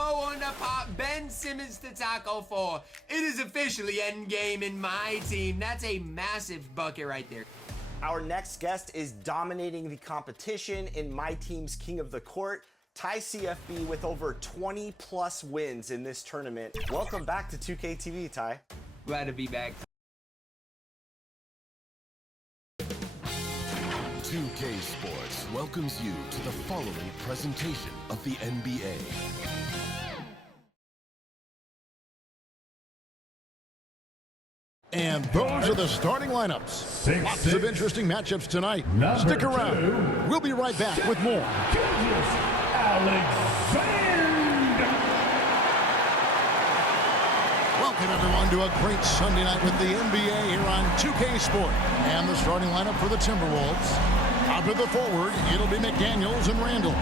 On the pop, Ben Simmons to tackle for. It is officially endgame in my team. That's a massive bucket right there. Our next guest is dominating the competition in my team's King of the Court, Ty CFB, with over 20 plus wins in this tournament. Welcome back to 2K TV, Ty. Glad to be back. 2K Sports welcomes you to the following presentation of the NBA. And those are the starting lineups. Lots of interesting matchups tonight. Stick around. We'll be right back with more. Welcome everyone to a great Sunday night with the NBA here on 2K Sport. And the starting lineup for the Timberwolves. Out to the forward, it'll be McDaniels and Randall.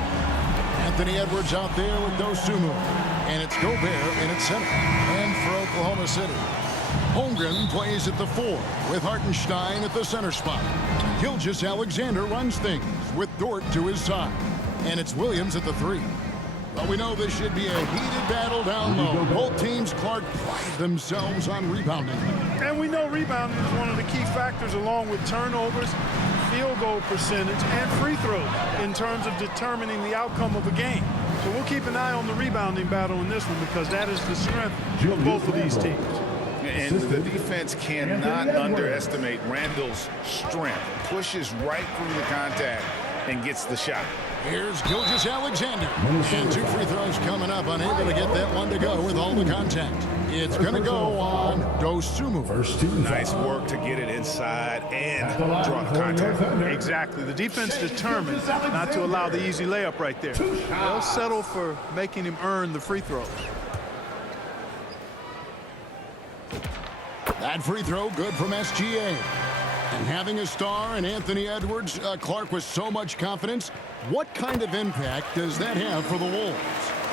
Anthony Edwards out there with Dosunmu. And it's Gobert in its center. And for Oklahoma City, Holmgren plays at the 4 with Hartenstein at the center spot. Gilgeous-Alexander runs things with Dort to his side. And it's Williams at the 3. Well, we know this should be a heated battle down low. Both teams, Clark, pride themselves on rebounding. And we know rebounding is one of the key factors along with turnovers, field goal percentage, and free throws in terms of determining the outcome of a game. So we'll keep an eye on the rebounding battle in this one because that is the strength of both of these teams. And the defense cannot underestimate Randall's strength. Pushes right through the contact and gets the shot. Here's Gilgeous-Alexander. And 2 free throws coming up. Unable to get that one to go with all the contact. It's going to go on Dosunmu. Nice work to get it inside and draw the contact. Exactly. The defense determined not to allow the easy layup right there. They'll settle for making him earn the free throws. That free throw good from SGA. And having a star and Anthony Edwards, Clark, with so much confidence, what kind of impact does that have for the Wolves?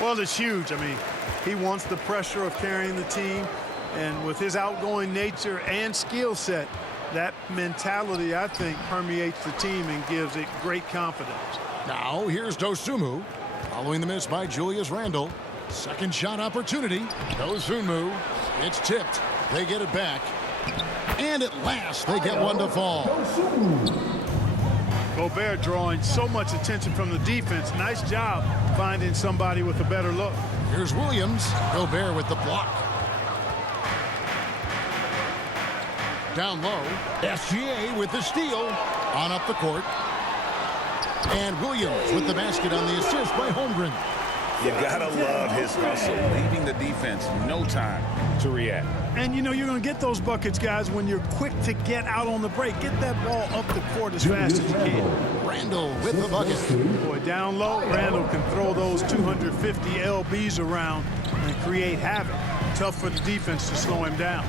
Well, it's huge. I mean, he wants the pressure of carrying the team, and with his outgoing nature and skill set, that mentality, I think, permeates the team and gives it great confidence. Now, here's Dosunmu, following the miss by Julius Randle. Second shot opportunity. Dosunmu, it's tipped. They get it back. And at last, they get one to fall. Gobert drawing so much attention from the defense. Nice job finding somebody with a better look. Here's Williams. Gobert with the block. Down low. SGA with the steal. On up the court. And Williams with the basket on the assist by Holmgren. You gotta love his hustle, leaving the defense no time to react. And you know you're going to get those buckets, guys, when you're quick to get out on the break. Get that ball up the court as fast as you can. Randall with the bucket. Boy, down low, Randall can throw those 250 LBs around and create havoc. Tough for the defense to slow him down.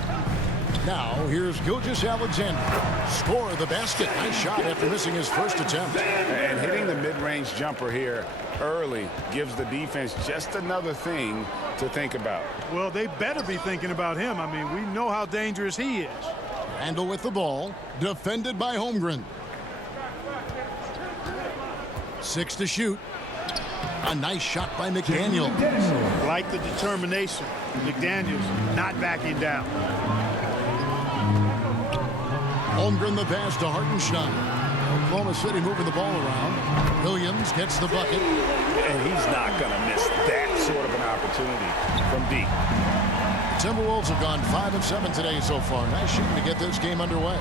Now, here's Gilgeous-Alexander. Score the basket. Nice shot after missing his first attempt. And hitting the mid-range jumper here early gives the defense just another thing to think about. Well, they better be thinking about him. I mean, we know how dangerous he is. Randall with the ball. Defended by Holmgren. 6 to shoot. A nice shot by McDaniels. Like the determination. McDaniels not backing down. Holmgren the pass to Hartenstein. Oklahoma City moving the ball around. Williams gets the bucket. And he's not going to miss that sort of an opportunity from deep. The Timberwolves have gone 5 of 7 today so far. Nice shooting to get this game underway.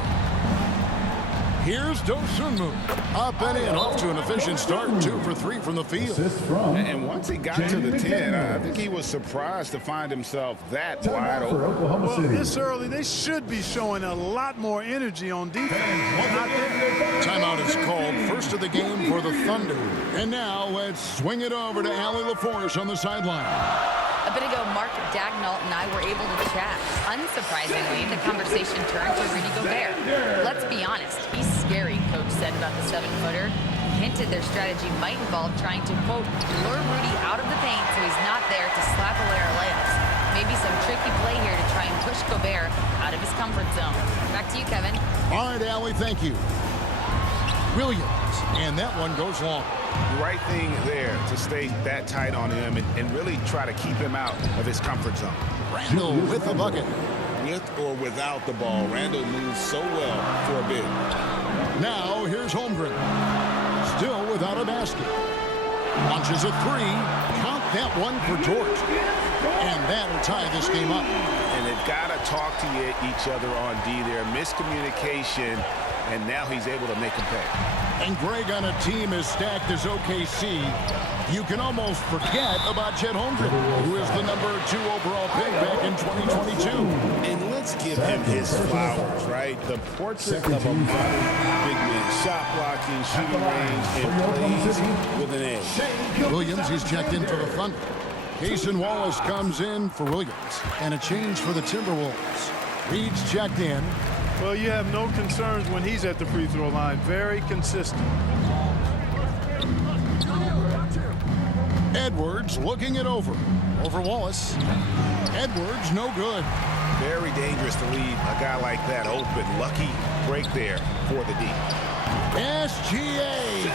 Here's Dosunmu. Up and in, off to an efficient start. 2 for 3 from the field. And once he got to the 10, I think he was surprised to find himself that wide open. Well, this early, they should be showing a lot more energy on defense. Not there. Timeout is called, first of the game for the Thunder. And now let's swing it over to Allie LaForce on the sideline. A bit ago, Mark Dagnall and I were able to chat. Unsurprisingly, the conversation turned to Rudy Gobert. Let's be honest, he's scary, Coach said about the 7-footer. He hinted their strategy might involve trying to, quote, lure Rudy out of the paint so he's not there to slap away our layups. Maybe some tricky play here to try and push Gobert out of his comfort zone. Back to you, Kevin. All right, Allie, thank you. Williams, and that one goes long. The right thing there to stay that tight on him and really try to keep him out of his comfort zone. Randall with the bucket. With or without the ball, Randall moves so well for a big. Now here's Holmgren. Still without a basket. Launches a 3. Count that one for George. And that'll tie this game up. And they've got to talk to each other on D there. Miscommunication, and now he's able to make him pay. And Greg, on a team as stacked as OKC, you can almost forget about Chet Holmgren, who is the #2 overall pick back in 2022. And let's give him his flowers, right? The portrait of a modern big man. Shot blocking, shooting range, and plays with an edge. Williams, he's checked in for the Thunder. Cason Wallace comes in for Williams. And a change for the Timberwolves. Reed's checked in. Well, you have no concerns when he's at the free throw line. Very consistent. Edwards looking it over. Over Wallace. Edwards, no good. Very dangerous to leave a guy like that open. Lucky break there for the D. SGA.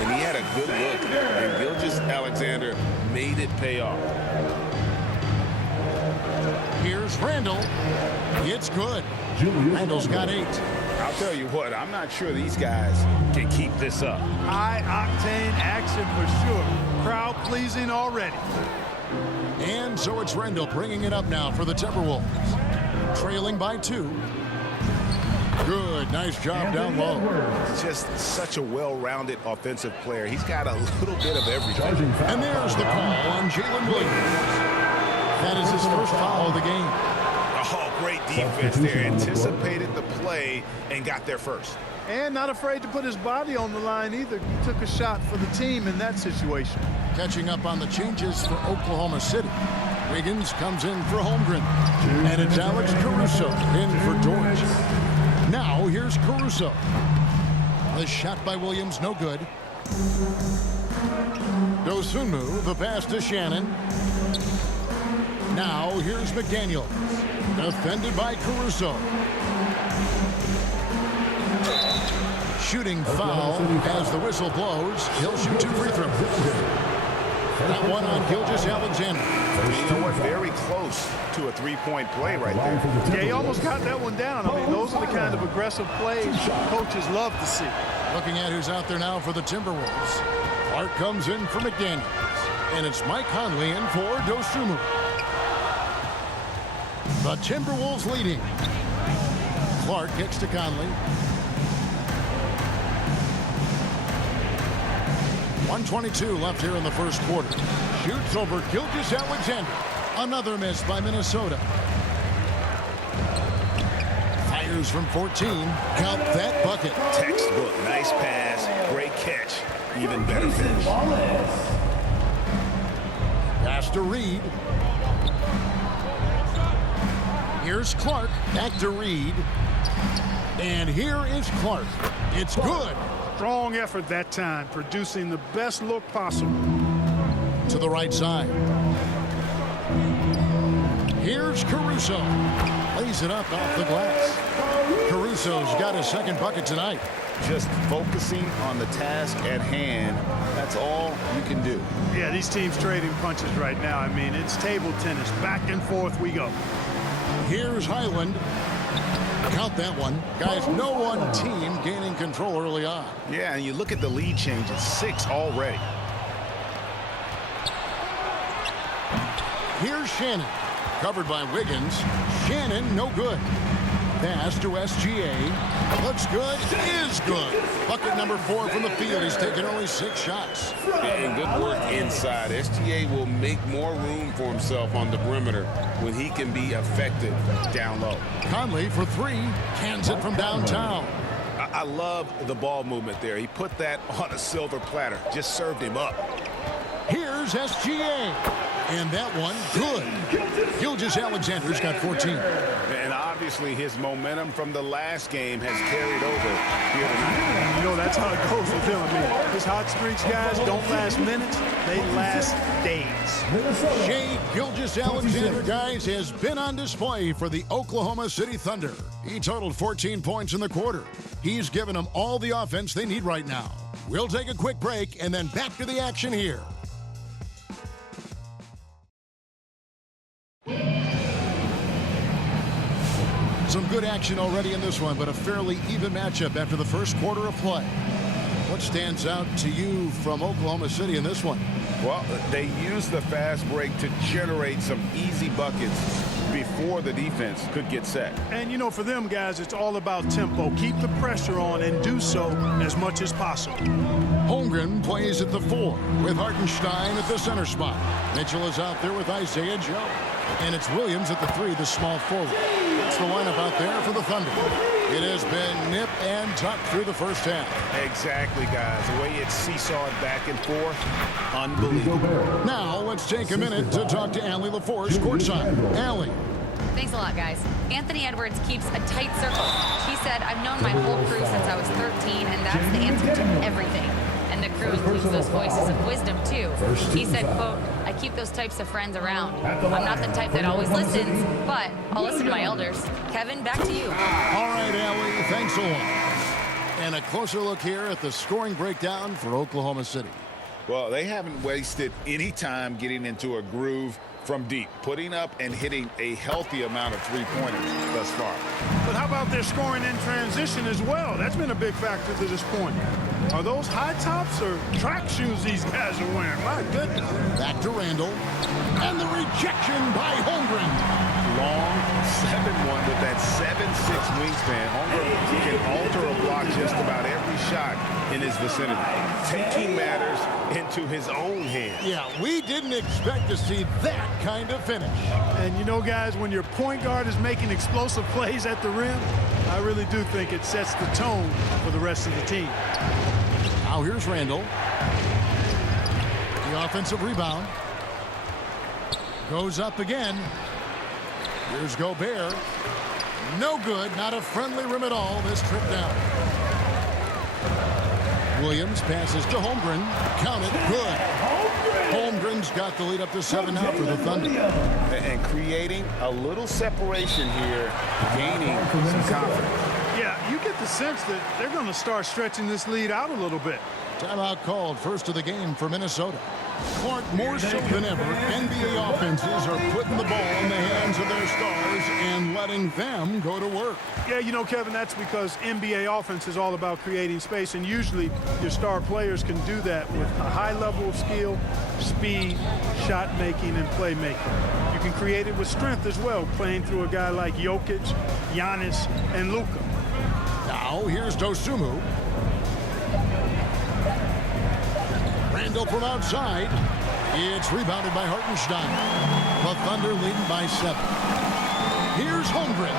And he had a good look. And Gilgeous-Alexander made it pay off. Here's Randall. It's good. Randall's got 8. I'll tell you what, I'm not sure these guys can keep this up. High-octane action for sure. Crowd pleasing already. And so it's Randall bringing it up now for the Timberwolves. Trailing by 2. Good, nice job down low. Just such a well-rounded offensive player. He's got a little bit of everything. And there's the call on Jalen Williams. That is his first foul of the game. Oh, great defense there. Anticipated the play and got there first. And not afraid to put his body on the line either. He took a shot for the team in that situation. Catching up on the changes for Oklahoma City. Wiggins comes in for Holmgren. And it's Alex Caruso in for George. Now here's Caruso. The shot by Williams, no good. Dosunmu, the pass to Shannon. Now here's McDaniel. Defended by Caruso. Shooting foul as the whistle blows. He'll shoot 2 free throws. That one on Gilgeous-Alexander. You know what? Very close to a 3-point play right there. Yeah, he almost got that one down. I mean, those are the kind of aggressive plays coaches love to see. Looking at who's out there now for the Timberwolves. Clark comes in for McDaniels. And it's Mike Conley in for Dosunmu. The Timberwolves leading. Clark kicks to Conley. 1:22 left here in the first quarter. Shoots over Gilgeous-Alexander. Another miss by Minnesota. Fires from 14. Count that bucket. Textbook. Nice pass. Great catch. Even better finish. Pass to Reed. Here's Clark. Back to Reed. And here is Clark. It's good. Strong effort that time, producing the best look possible. To the right side. Here's Caruso. Lays it up off the glass. Caruso's got his second bucket tonight. Just focusing on the task at hand. That's all you can do. Yeah, these teams trading punches right now. I mean, it's table tennis. Back and forth we go. Here's Highland. Count that one. Guys, no one team gaining control early on. Yeah, and you look at the lead change. It's 6 already. Here's Shannon. Covered by Wiggins. Shannon, no good. pass to SGA. Looks good, is good. Bucket number 4 from the field. He's taken only 6 shots. And good work inside. SGA will make more room for himself on the perimeter when he can be effective down low. Conley for 3, cans it from downtown. I love the ball movement there. He put that on a silver platter. Just served him up. Here's SGA. And that one, good. Gilgeous-Alexander's got 14. And obviously his momentum from the last game has carried over here tonight. You know, that's how it goes with him. I mean, his hot streaks, guys, don't last minutes. They last days. Shai Gilgeous-Alexander, guys, has been on display for the Oklahoma City Thunder. He totaled 14 points in the quarter. He's given them all the offense they need right now. We'll take a quick break and then back to the action here. Some good action already in this one, but a fairly even matchup after the first quarter of play. What stands out to you from Oklahoma City in this one? Well, they used the fast break to generate some easy buckets before the defense could get set. And, you know, for them, guys, it's all about tempo. Keep the pressure on and do so as much as possible. Holmgren plays at the 4 with Hartenstein at the center spot. Mitchell is out there with Isaiah Joe. And it's Williams at the 3, the small forward. That's the lineup out there for the Thunder. It has been nip and tuck through the first half. Exactly, guys. The way it's seesawed back and forth, unbelievable. Now, let's take a minute to talk to Allie LaForce courtside. Allie. Thanks a lot, guys. Anthony Edwards keeps a tight circle. He said, I've known my whole crew since I was 13, and that's the answer to everything. And the crew includes those voices of wisdom, too. He said, quote, I keep those types of friends around. I'm not the type that always listens, but I'll listen to my elders. Kevin, back to you. All right, Allie, thanks a lot. And a closer look here at the scoring breakdown for Oklahoma City. Well, they haven't wasted any time getting into a groove from deep, putting up and hitting a healthy amount of three-pointers thus far. But how about their scoring in transition as well? That's been a big factor to this point. Are those high tops or track shoes these guys are wearing? My goodness. Back to Randall. And the rejection by Holmgren. Long 7-1 with that 7'6" wingspan. Holmgren can alter a block just about every shot in his vicinity, taking matters into his own hands. Yeah, we didn't expect to see that kind of finish. And you know, guys, when your point guard is making explosive plays at the rim, I really do think it sets the tone for the rest of the team. Now here's Randall. The offensive rebound. Goes up again. Here's Gobert. No good. Not a friendly rim at all this trip down. Williams passes to Holmgren. Count it. Good. Holmgren's got the lead up to 7 now for the Thunder. And creating a little separation here, gaining some confidence. Yeah, you get the sense that they're going to start stretching this lead out a little bit. Timeout called, first of the game for Minnesota. Clark, more so than ever, NBA offenses are putting the ball in the hands of their stars and letting them go to work. Yeah, you know, Kevin, that's because NBA offense is all about creating space, and usually your star players can do that with a high level of skill, speed, shot making, and playmaking. You can create it with strength as well, playing through a guy like Jokic, Giannis, and Luka. Now here's Dosunmu. Randall from outside. It's rebounded by Hartenstein. The Thunder leading by 7. Here's Holmgren.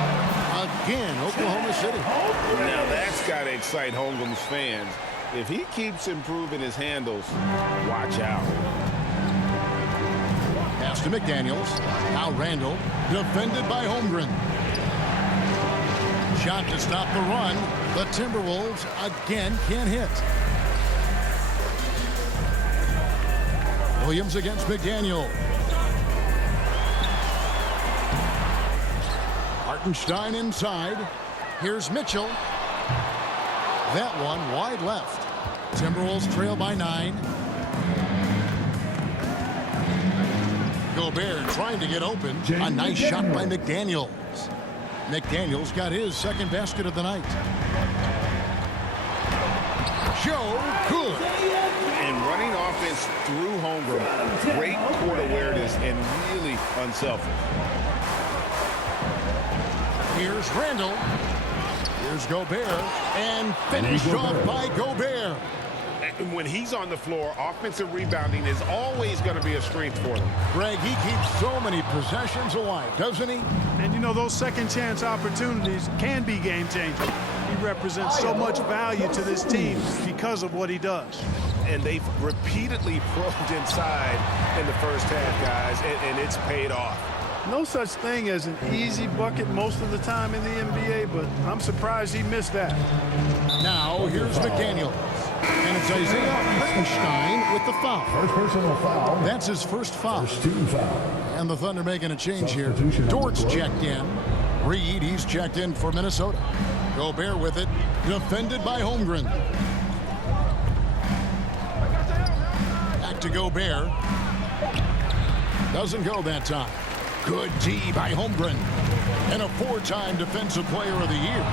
Again, Oklahoma City. Now that's got to excite Holmgren's fans. If he keeps improving his handles, watch out. Pass to McDaniels. Now Randall, defended by Holmgren. Shot to stop the run. The Timberwolves again can't hit. Williams against McDaniel. Hartenstein inside. Here's Mitchell. That one wide left. Timberwolves trail by 9. Gobert trying to get open. A nice shot by McDaniels. McDaniels got his second basket of the night. Joe good. And running offense through Holmgren, great court awareness and really unselfish. Here's Randall. Here's Gobert. And finished off by Gobert. And when he's on the floor, offensive rebounding is always going to be a strength for them. Greg, he keeps so many possessions alive, doesn't he? And you know, those second chance opportunities can be game changing. He represents so much value to this team because of what he does. And they've repeatedly probed inside in the first half, guys, and it's paid off. No such thing as an easy bucket most of the time in the NBA, but I'm surprised he missed that. Now, here's McDaniel. And it's Isaiah Hartenstein with the foul. First personal foul. That's his first foul. First 2 foul. And the Thunder making a change here. Dort's checked in. Reed, he's checked in for Minnesota. Gobert with it. Defended by Holmgren. Back to Gobert. Doesn't go that time. Good D by Holmgren. And a 4-time Defensive Player of the Year.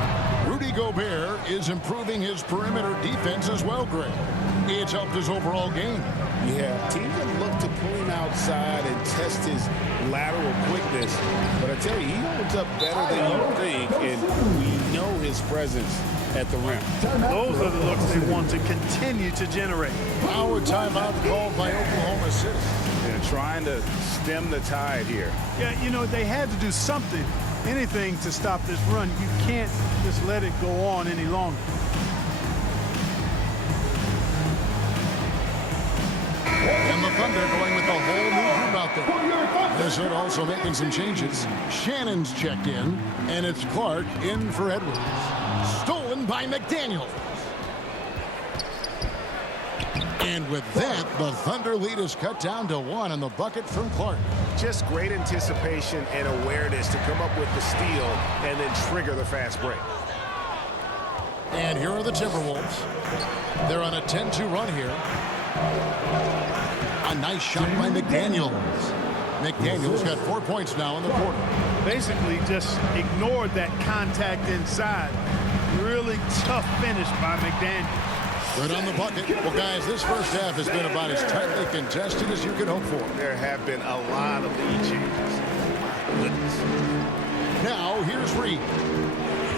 Rudy Gobert is improving his perimeter defense as well, Greg. It's helped his overall game. Yeah, teams have looked to pull him outside and test his lateral quickness. But I tell you, he holds up better than you think, and we know his presence at the rim. Those are the looks they want to continue to generate. Our timeout called by Oklahoma City. They're trying to stem the tide here. Yeah, you know, they had to do something, anything to stop this run. You can't just let it go on any longer. And the Thunder going with a whole new group out there. Minnesota also making some changes. Shannon's checked in, and it's Clark in for Edwards. Stolen by McDaniel. And with that, the Thunder lead is cut down to 1 on the bucket from Clark. Just great anticipation and awareness to come up with the steal and then trigger the fast break. And here are the Timberwolves. They're on a 10-2 run here. A nice shot by McDaniels. McDaniels got 4 points now in the quarter. Basically just ignored that contact inside. Really tough finish by McDaniel. Good on the bucket. Well, guys, this first half has been about as tightly contested as you could hope for. There have been a lot of lead changes. Goodness. Now, here's Reed.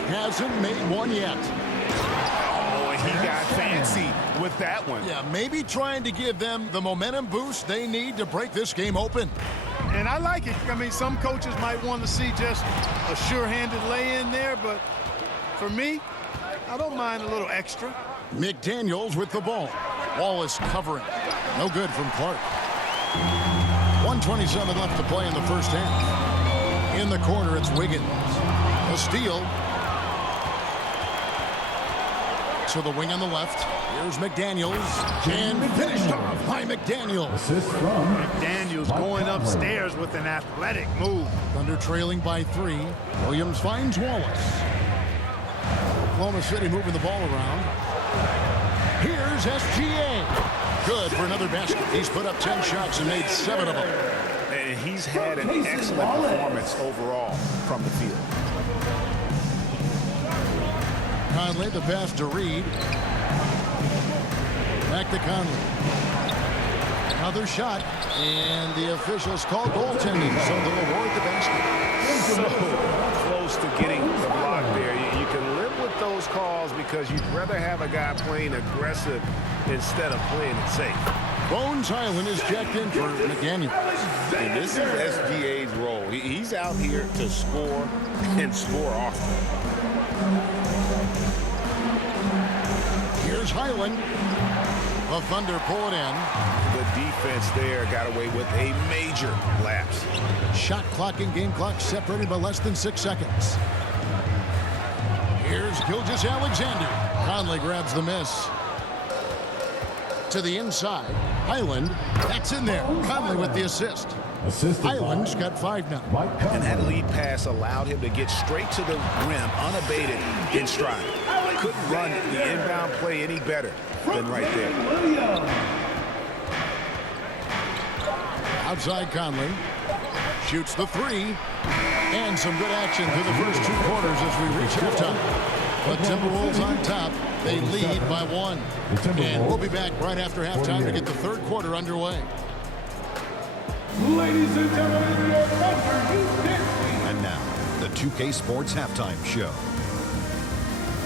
Hasn't made one yet. Oh, and he got fancy with that one. Yeah, maybe trying to give them the momentum boost they need to break this game open. And I like it. I mean, some coaches might want to see just a sure-handed lay-in there, but for me, I don't mind a little extra. McDaniels with the ball. Wall is covering. No good from Clark. 1:27 left to play in the first half. In the corner, it's Wiggins. A steal. To the wing on the left. Here's McDaniels. And finished off by McDaniels. Assist from McDaniels going upstairs with an athletic move. Thunder trailing by 3. Williams finds Wallace. Oklahoma City moving the ball around. Here's SGA. Good for another basket. He's put up 10 shots and made 7 of them. And he's had an excellent performance overall from the field. Conley, the pass to Reed. Back to Conley. Another shot. And the officials call goaltending, so they'll award the basket. So close to getting the block there. You can live with those calls because you'd rather have a guy playing aggressive instead of playing it safe. Bones Highland is checked in for McDaniel. And this is SGA's role. He's out here to score and score often. Here's Highland. The Thunder pull it in. The defense there got away with a major lapse. Shot clock and game clock separated by less than 6 seconds. Here's Gilgeous-Alexander. Conley grabs the miss. To the inside. Highland. That's in there. Conley with the assist. Highland's got 5 now. And that lead pass allowed him to get straight to the rim unabated in stride. Couldn't run the inbound play any better than right there. Outside Conley. Shoots the 3. And some good action through the first 2 quarters as we reach halftime. The Timberwolves on top. They lead by 1. And we'll be back right after halftime to get the third quarter underway. Ladies and gentlemen, your Thunder. And now, the 2K Sports Halftime Show.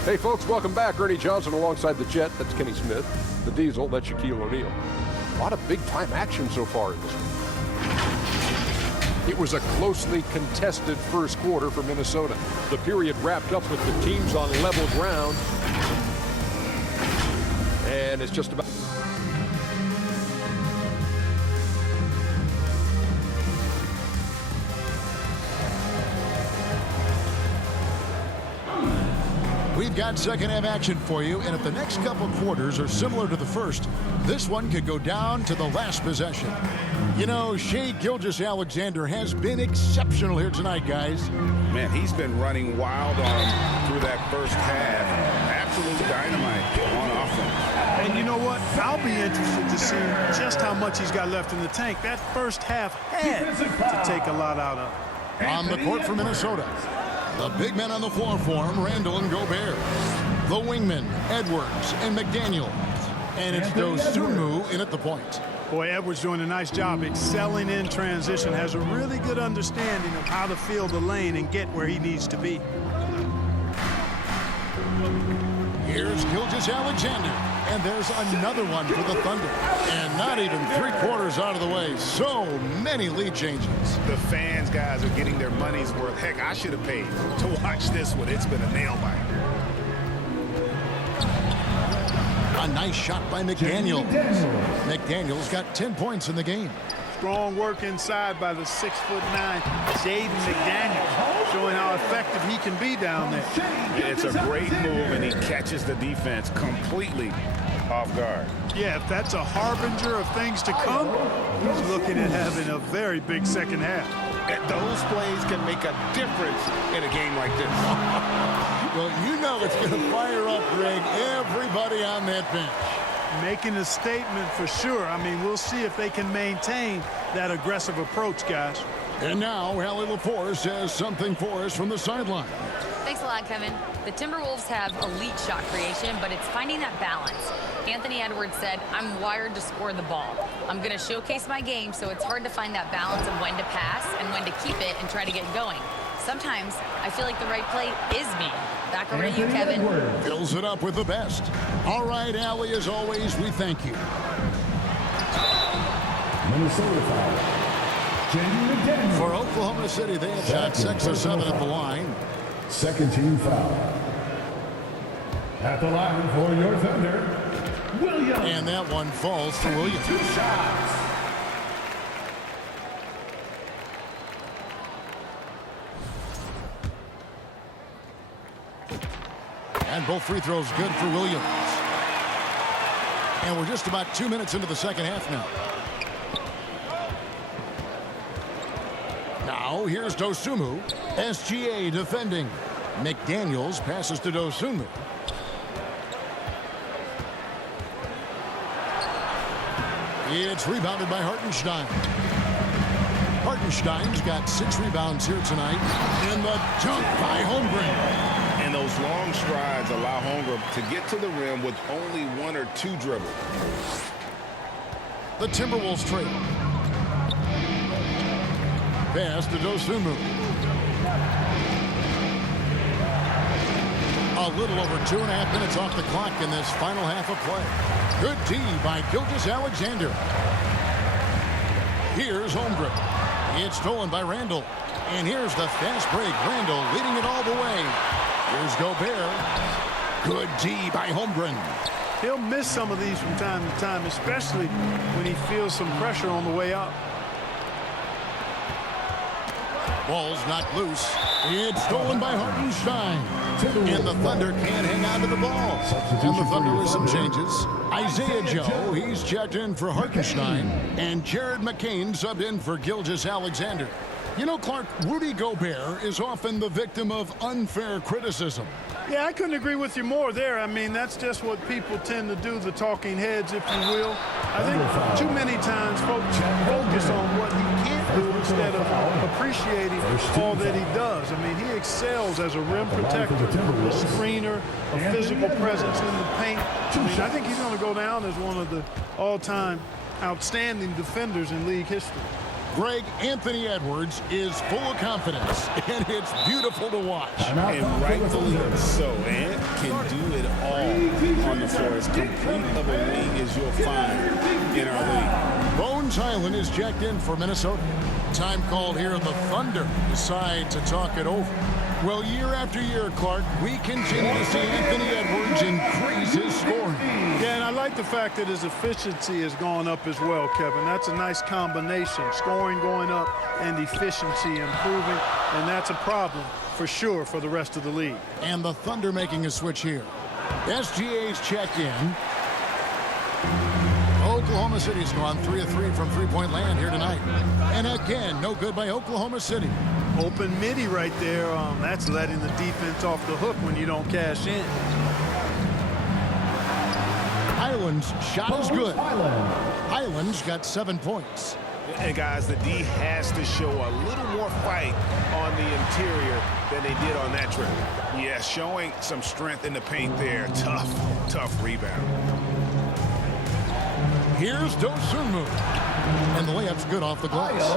Hey folks, welcome back. Ernie Johnson alongside the Jet, that's Kenny Smith. The Diesel, that's Shaquille O'Neal. A lot of big-time action so far in this one. It was a closely contested first quarter for Minnesota. The period wrapped up with the teams on level ground. And it's just about... We've got second half action for you, and if the next couple quarters are similar to the first, this one could go down to the last possession. You know, Shai Gilgeous-Alexander has been exceptional here tonight, guys. Man, he's been running wild on him through that first half. Absolute dynamite on offense. And you know what? I'll be interested to see just how much he's got left in the tank. That first half had to take a lot out of him. On the court for Minnesota, the big men on the floor for him, Randall and Gobert. The wingmen, Edwards and McDaniel. And it's Dosunmu in at the point. Boy, Edwards doing a nice job excelling in transition, has a really good understanding of how to fill the lane and get where he needs to be. Here's Gilgeous-Alexander, and there's another one for the Thunder. And not even 3/4 out of the way. So many lead changes. The fans, guys, are getting their money's worth. Heck, I should have paid to watch this one. It's been a nail biter. A nice shot by McDaniel. McDaniel's got 10 points in the game. Strong work inside by the 6'9" Jaden McDaniels, showing how effective he can be down there. It's a great move, and he catches the defense completely off guard. Yeah, if that's a harbinger of things to come, he's looking at having a very big second half. And those plays can make a difference in a game like this. Well, you know it's going to fire up, Greg, everybody on that bench. Making a statement for sure. I mean, we'll see if they can maintain that aggressive approach, guys. And now, Allie LaForce has something for us from the sideline. Thanks a lot, Kevin. The Timberwolves have elite shot creation, but it's finding that balance. Anthony Edwards said, I'm wired to score the ball. I'm going to showcase my game, so it's hard to find that balance of when to pass and when to keep it and try to get going. Sometimes I feel like the right play is me. Back over to you, Kevin. Fills it up with the best. All right, Allie, as always, we thank you. Minnesota foul. Jaden McDaniels. For Oklahoma City, they have shot 6 or 7 at the line. Second team foul. At the line for your Thunder, Williams. And that one falls to Williams. 2 shots. And both free throws good for Williams. And we're just about 2 minutes into the second half now. Now, here's Dosunmu. SGA defending. McDaniels passes to Dosunmu. It's rebounded by Hartenstein. Hartenstein's got 6 rebounds here tonight. And the dunk by Holmgren. And those long strides allow Holmgren to get to the rim with only 1 or 2 dribbles. The Timberwolves trail. Pass to Dosunmu. A little over 2.5 minutes off the clock in this final half of play. Good D by Gilgeous-Alexander. Here's Holmgren. It's stolen by Randall. And here's the fast break. Randall leading it all the way. Here's Gobert. Good D by Holmgren. He'll miss some of these from time to time, especially when he feels some pressure on the way up. Ball's knocked loose. It's stolen by Hartenstein. And the Thunder can't hang on to the ball. And the Thunder with some changes. Isaiah Joe, he's checked in for Hartenstein. And Jared McCain subbed in for Gilgeous-Alexander. You know, Clark, Rudy Gobert is often the victim of unfair criticism. Yeah, I couldn't agree with you more there. I mean, that's just what people tend to do, the talking heads, if you will. I think too many times folks focus on what he can't do instead of appreciating all that he does. I mean, he excels as a rim protector, a screener, a physical presence in the paint. I mean, I think he's going to go down as one of the all-time outstanding defenders in league history. Greg, Anthony Edwards is full of confidence, and it's beautiful to watch. And rightfully so. Ant can do it all on the floor. As complete of a wing as you'll find in our league. Bones Highland is checked in for Minnesota. Time called here, the Thunder decide to talk it over. Well, year after year, Clark, we continue to see Anthony Edwards increase his scoring. Yeah, and I like the fact that his efficiency has gone up as well, Kevin. That's a nice combination. Scoring going up and efficiency improving, and that's a problem for sure for the rest of the league. And the Thunder making a switch here. SGA's checked in. Oklahoma City's gone 3 of 3 from three-point land here tonight. And again, no good by Oklahoma City. Open midi right there. That's letting the defense off the hook when you don't cash in. Highland's shot is good. Highland's got 7 points. And guys, the D has to show a little more fight on the interior than they did on that trip. Yeah, showing some strength in the paint there. Tough rebound. Here's Dosunmu. And the layup's good off the glass.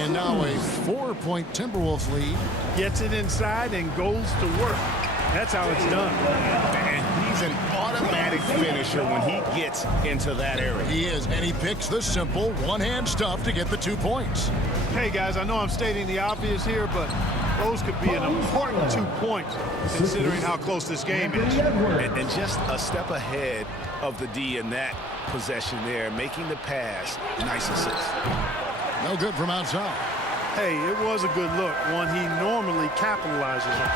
And now a 4-point Timberwolves lead. Gets it inside and goes to work. That's how it's done. And he's an automatic finisher when he gets into that area. He is, and he picks the simple one-hand stuff to get the 2 points. Hey, guys, I know I'm stating the obvious here, but those could be an important 2 points considering how close this game is. And just a step ahead of the D in that possession there, making the pass. Nice assist. No good from outside. Hey, it was a good look, one he normally capitalizes on.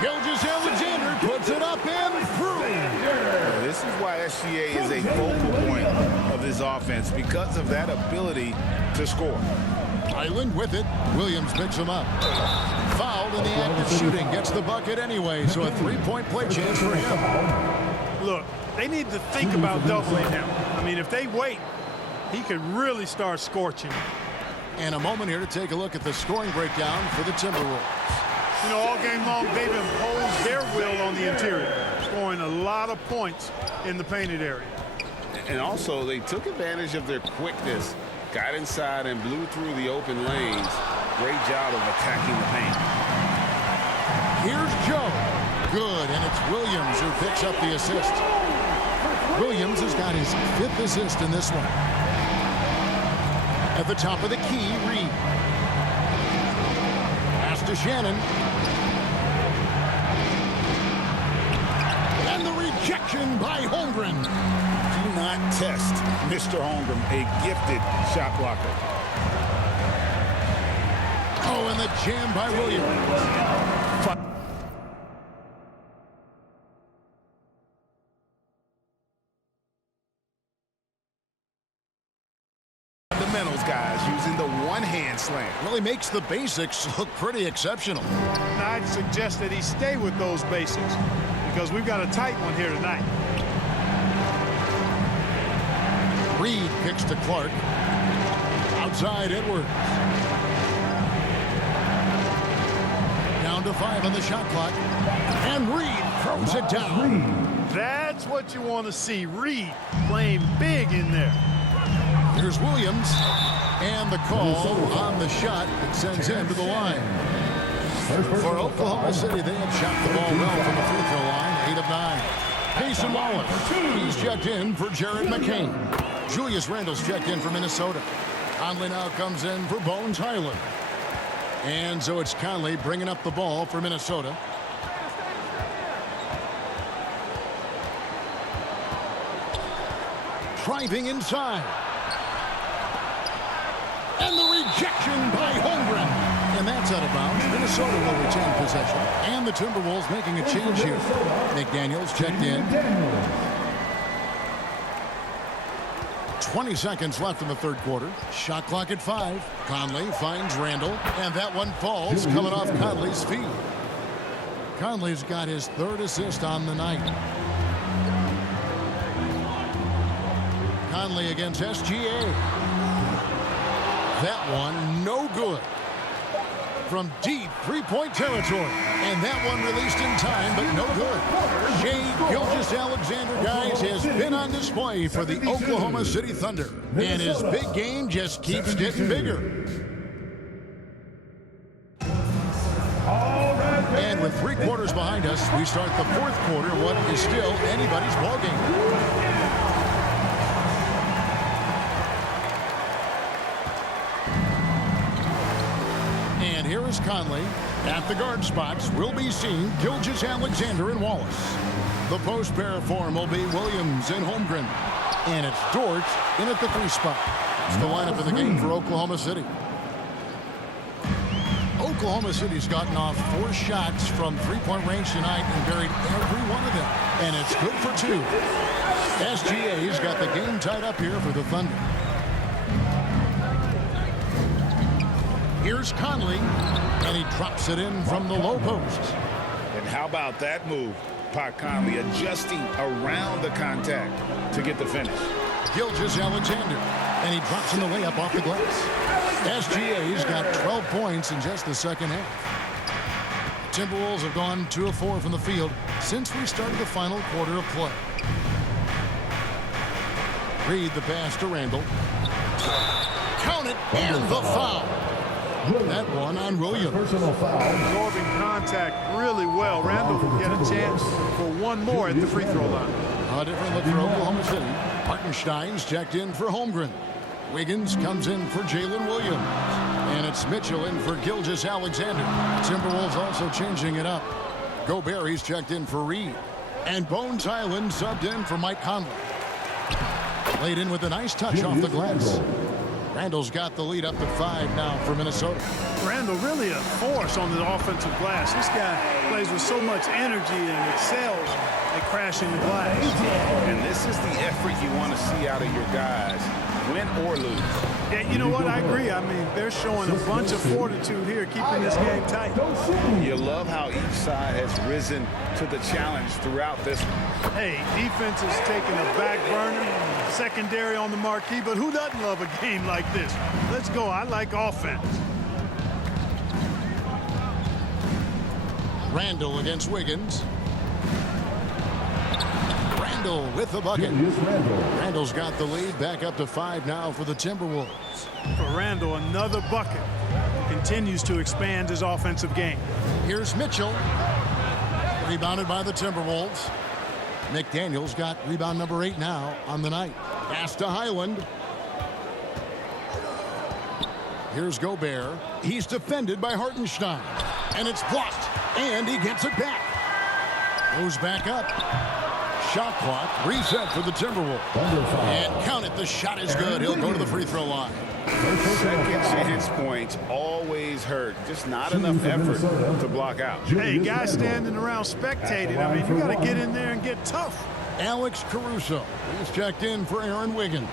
Gilgeous-Alexander puts it up and through. Well, this is why SGA is a focal point of this offense, because of that ability to score. Highland with it. Williams picks him up. Fouled in the act of shooting. Gets the bucket anyway, so a 3-point play chance for him. Look, they need to think about doubling him. I mean, if they wait, he could really start scorching. And a moment here to take a look at the scoring breakdown for the Timberwolves. You know, all game long, they've imposed their will on the interior, scoring a lot of points in the painted area. And also, they took advantage of their quickness, got inside and blew through the open lanes. Great job of attacking the paint. Here's Joe. Good, and it's Williams who picks up the assist. Williams has got his 5th assist in this one. At the top of the key, Reed. Pass to Shannon. And the rejection by Holmgren. Do not test Mr. Holmgren, a gifted shot blocker. Oh, and the jam by Williams. Fundamentals, guys, using the one-hand slam. Really makes the basics look pretty exceptional. And I'd suggest that he stay with those basics because we've got a tight one here tonight. Reed kicks to Clark. Outside Edwards. Down to 5 on the shot clock. And Reed throws it down. That's what you want to see. Reed playing big in there. Here's Williams. And the call on the shot that sends him to the line. For Oklahoma City, they have shot the ball well from the free throw line. 8 of 9. Payson Wallace. He's checked in for Jared McCain. Julius Randle's checked in for Minnesota. Conley now comes in for Bones Highland. And so it's Conley bringing up the ball for Minnesota. Driving inside. And the rejection by Holmgren. And that's out of bounds. Minnesota will retain possession. And the Timberwolves making a change here. McDaniels checked in. 20 seconds left in the third quarter. Shot clock at 5. Conley finds Randle. And that one falls coming off Conley's feet. Conley's got his 3rd assist on the night. Conley against SGA. That one no good. from deep three-point territory. And that one released in time, but no good. Shai Gilgeous-Alexander, guys, has been on display for the Oklahoma City Thunder. And his big game just keeps getting bigger. And with 3 quarters behind us, we start the 4th quarter, what is still anybody's ballgame. And here is Conley. At the guard spots, we'll be seeing Gilgeous-Alexander and Wallace. The post pair form will be Williams and Holmgren. And it's Dort in at the 3 spot. It's the lineup in the game for Oklahoma City. Oklahoma City's gotten off 4 shots from three-point range tonight and buried every one of them. And it's good for 2. SGA's got the game tied up here for the Thunder. Here's Conley, and he drops it in from the low post. And how about that move? Pat Conley adjusting around the contact to get the finish. Gilgeous-Alexander, and he drops in the layup off the glass. SGA's got 12 points in just the second half. The Timberwolves have gone 2 of 4 from the field since we started the final quarter of play. Reed the pass to Randall. Count it, and the foul. That one on Williams. Personal foul. Absorbing contact really well. Randall will get a chance for one more at the free throw line. A different look for Oklahoma City. Hartenstein's checked in for Holmgren. Wiggins comes in for Jalen Williams. And it's Mitchell in for Gilgeous-Alexander. Timberwolves also changing it up. Gobert's checked in for Reed. And Bones Highland subbed in for Mike Conley. Laid in with a nice touch off the glass. Randall's got the lead up to 5 now for Minnesota. Randall really a force on the offensive glass. This guy plays with so much energy and excels at crashing the glass. And this is the effort you want to see out of your guys, win or lose. Yeah, you know what? I agree. I mean, they're showing a bunch of fortitude here, keeping this game tight. You love how each side has risen to the challenge throughout this one. Hey, defense is taking a back burner, secondary on the marquee, but who doesn't love a game like this? Let's go. I like offense. Randall against Wiggins. Randall with the bucket. Randall's got the lead back up to 5 now for the Timberwolves. For Randall, another bucket. Continues to expand his offensive game. Here's Mitchell. Rebounded by the Timberwolves. McDaniel's got rebound number 8 now on the night. Pass to Highland. Here's Gobert. He's defended by Hartenstein. And it's blocked. And he gets it back. Goes back up. Shot clock reset for the Timberwolves. And count it. The shot is good. He'll go to the free throw line. Second chance points always hurt. Just not enough effort to block out. Hey, guys standing around spectating. I mean, you got to get in there and get tough. Alex Caruso. He's checked in for Aaron Wiggins.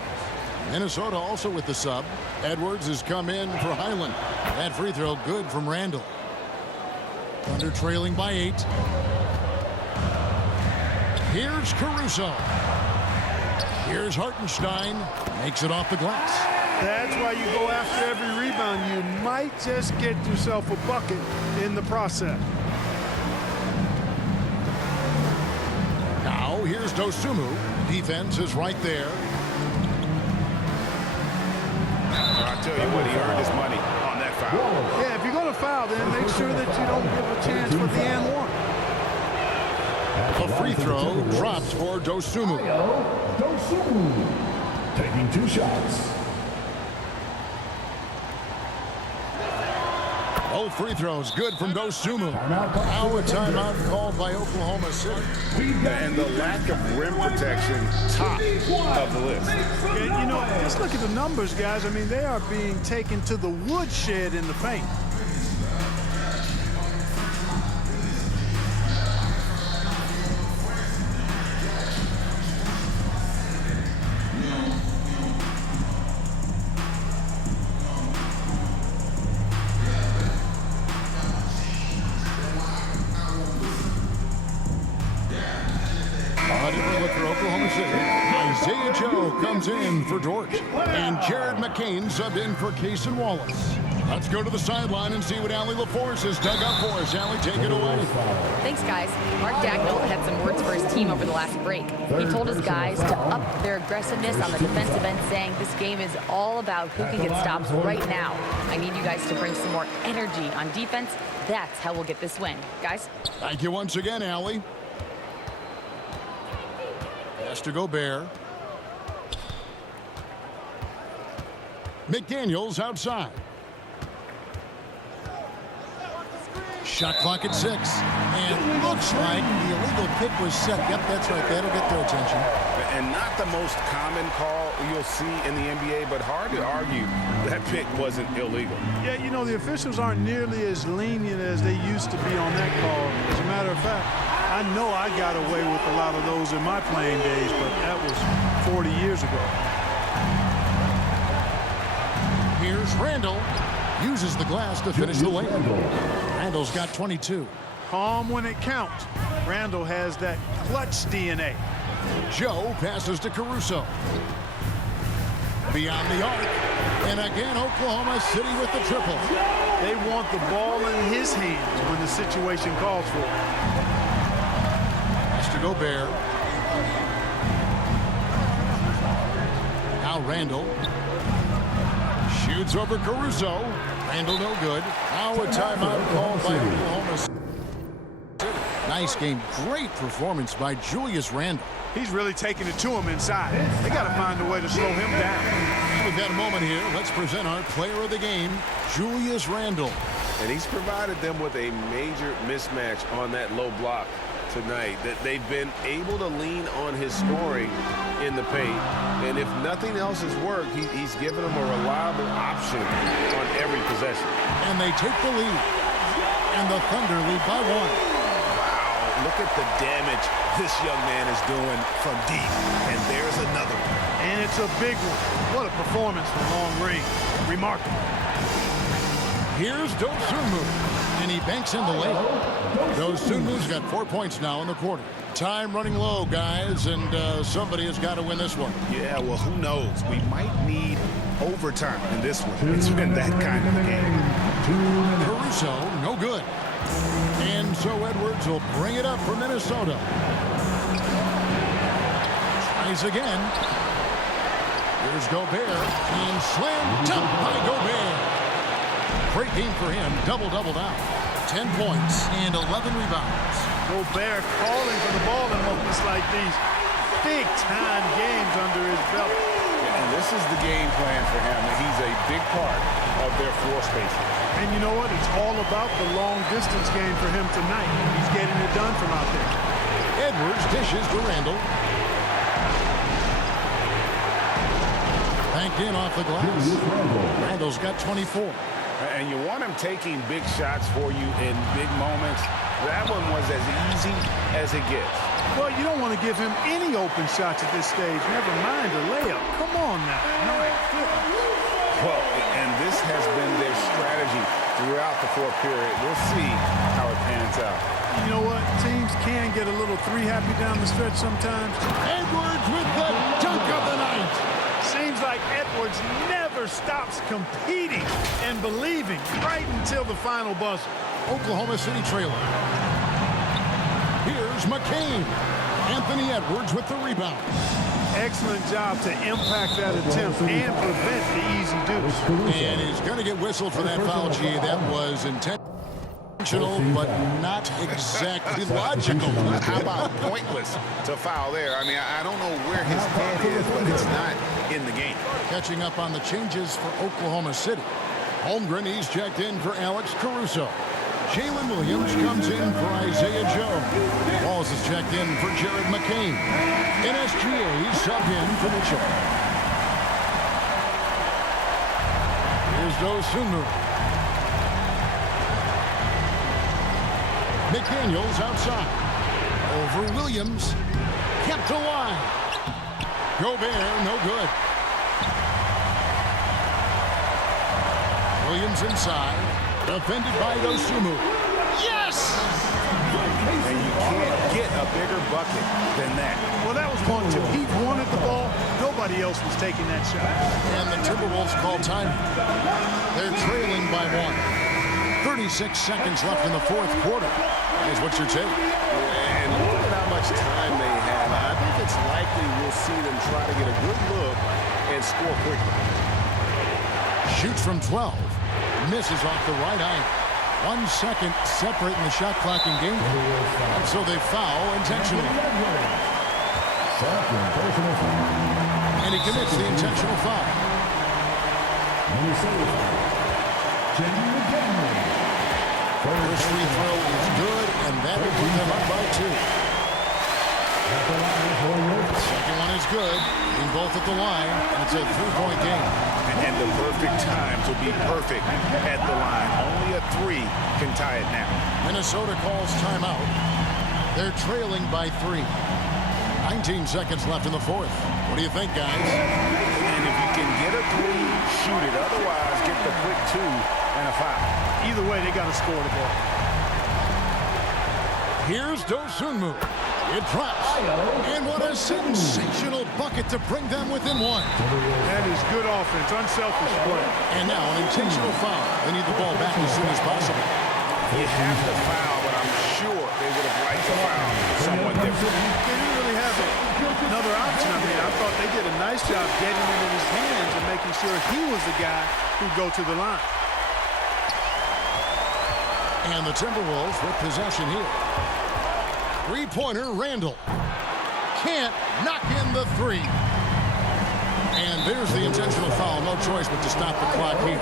Minnesota also with the sub. Edwards has come in for Highland. That free throw good from Randall. Thunder trailing by 8. Here's Caruso. Here's Hartenstein. Makes it off the glass. That's why you go after every rebound. You might just get yourself a bucket in the process. Now here's Dosunmu. Defense is right there. I'll tell you what, he earned his money on that foul. Yeah, if you're going to foul, then make sure that you don't give a chance for the and one. A free throw drops for Dosunmu. Dosunmu taking 2 shots. Both free throws good from Dosunmu. Now a timeout called by Oklahoma City. And the lack of rim protection, top of the list. Yeah, you know, just look at the numbers, guys. I mean, they are being taken to the woodshed in the paint. Isaiah Joe comes in for Dort. And Jared McCain subbed in for Case and Wallace. Let's go to the sideline and see what Allie LaForce has dug up for us. Allie, take it away. Thanks, guys. Mark Dagnall had some words for his team over the last break. He told his guys to up their aggressiveness on the defensive end, saying this game is all about who can get stops right now. I need you guys to bring some more energy on defense. That's how we'll get this win. Guys? Thank you once again, Allie. Pass to Gobert. McDaniels outside. Shot clock at 6. And looks like the illegal pick was set. Yep, that's right. That'll get their attention. And not the most common call you'll see in the NBA, but hard to argue that pick wasn't illegal. Yeah, you know, the officials aren't nearly as lenient as they used to be on that call. As a matter of fact, I know I got away with a lot of those in my playing days, but that was 40 years ago. Here's Randall. Uses the glass to finish the lane. Randall's got 22. Calm when it counts. Randall has that clutch DNA. Joe passes to Caruso. Beyond the arc. And again, Oklahoma City with the triple. They want the ball in his hands when the situation calls for it. Pass to Gobert. Now Randall. Shoots over Caruso. Randall no good. Now a timeout called by Oklahoma City. Nice game. Great performance by Julius Randle. He's really taking it to him inside. They got to find a way to slow him down. We've got a moment here. Let's present our player of the game, Julius Randle. And he's provided them with a major mismatch on that low block tonight. That they've been able to lean on his scoring in the paint. And if nothing else has worked, he's given them a reliable option on every possession. And they take the lead. And the Thunder lead by 1. Wow, look at the damage this young man is doing from deep. And there's another one. And it's a big one. What a performance from long range. Remarkable. Here's Dosunmu. And he banks in the lane. Dosunmu's got 4 points now in the quarter. Time running low, guys, and somebody has got to win this one. Yeah, well, who knows? We might need overtime in this one. It's been that kind of game. Caruso, no good. And so Edwards will bring it up for Minnesota. Tries again. Here's Gobert. And slam dunk by Gobert. Great game for him. Double-double down. 10 points and 11 rebounds. Gobert calling for the ball in moments like these. Big-time games under his belt. And this is the game plan for him. He's a big part of their floor spacing. And you know what? It's all about the long-distance game for him tonight. He's getting it done from out there. Edwards dishes to Randall. Banked in off the glass. Randall's got 24. And you want him taking big shots for you in big moments. That one was as easy as it gets. Well, you don't want to give him any open shots at this stage. Never mind a layup. Come on now. My goodness. Well, and this has been their strategy throughout the fourth period. We'll see how it pans out. You know what? Teams can get a little three-happy down the stretch sometimes. Edwards with the dunk of the night. Seems like Edwards never stops competing and believing right until the final buzzer. Oklahoma City trailer. Here's McCain. Anthony Edwards with the rebound. Excellent job to impact that attempt and prevent the easy deuce. And he's going to get whistled for that foul, G. That was intentional, but not exactly logical. How about pointless to foul there? I mean, I don't know where his head is, but it's not in the game. Catching up on the changes for Oklahoma City. Holmgren, he's checked in for Alex Caruso. Jalen Williams comes in for Isaiah Joe. Walls is checked in for Jared McCain. And SGA subbed in for Mitchell. Here's Dosunmu. McDaniels outside. Over Williams. Kept alive. Gobert, no good. Williams inside. Defended by Dosunmu. Yes! And you can't get a bigger bucket than that. Well, that was one, too. He wanted the ball. Nobody else was taking that shot. And the Timberwolves call time. They're trailing by 1. 36 seconds left in the fourth quarter. Guys, what's your take? And look at how much time they have. I think it's likely we'll see them try to get a good look and score quickly. Shoots from 12. Misses off the right eye. 1 second separating the shot clock and game. And so they foul intentionally. And he commits the intentional foul. First free throw is good, and that will put them up by 2. Second one is good. In both at the line, and it's a 3-point game. And the perfect time to be perfect at the line. Only a 3 can tie it now. Minnesota calls timeout. They're trailing by 3. 19 seconds left in the fourth. What do you think, guys? And if you can get a 3, shoot it. Otherwise, get the quick 2 and a foul. Either way, they got to score the ball. Here's Dosunmu. It drops. And what a sensational bucket to bring them within 1. That is good offense, unselfish play. And now an intentional foul. They need the ball back as soon as possible. You have to foul, but I'm sure they would have liked to foul someone different. They didn't really have another option. I mean, I thought they did a nice job getting it in his hands and making sure he was the guy who'd go to the line. And the Timberwolves with possession here. Three-pointer, Randall. Can't knock in the 3. And there's the intentional foul. No choice but to stop the clock here.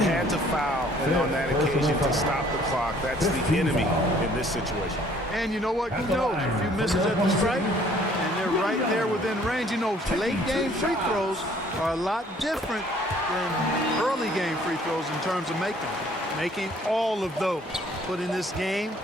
Had to foul, and on that occasion to stop the clock. That's the enemy in this situation. And you know what? He knows a few misses at the stripe, and they're right there within range. You know, late game free throws are a lot different than early game free throws in terms of making all of those. Putting this game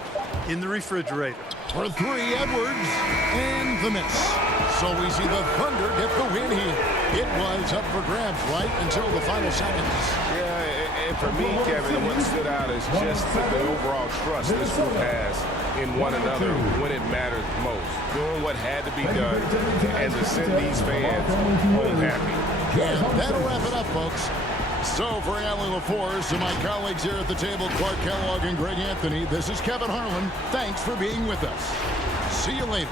in the refrigerator. For 3, Edwards, and the miss. So we see the Thunder get the win here. It was up for grabs right until the final seconds. Yeah, and for me, Kevin, what stood out is just the overall trust this group has in one another when it matters most. Doing what had to be done and to send these fans home happy. And that'll wrap it up, folks. So for Alan LaForce and my colleagues here at the table, Clark Kellogg and Greg Anthony, this is Kevin Harlan. Thanks for being with us. See you later.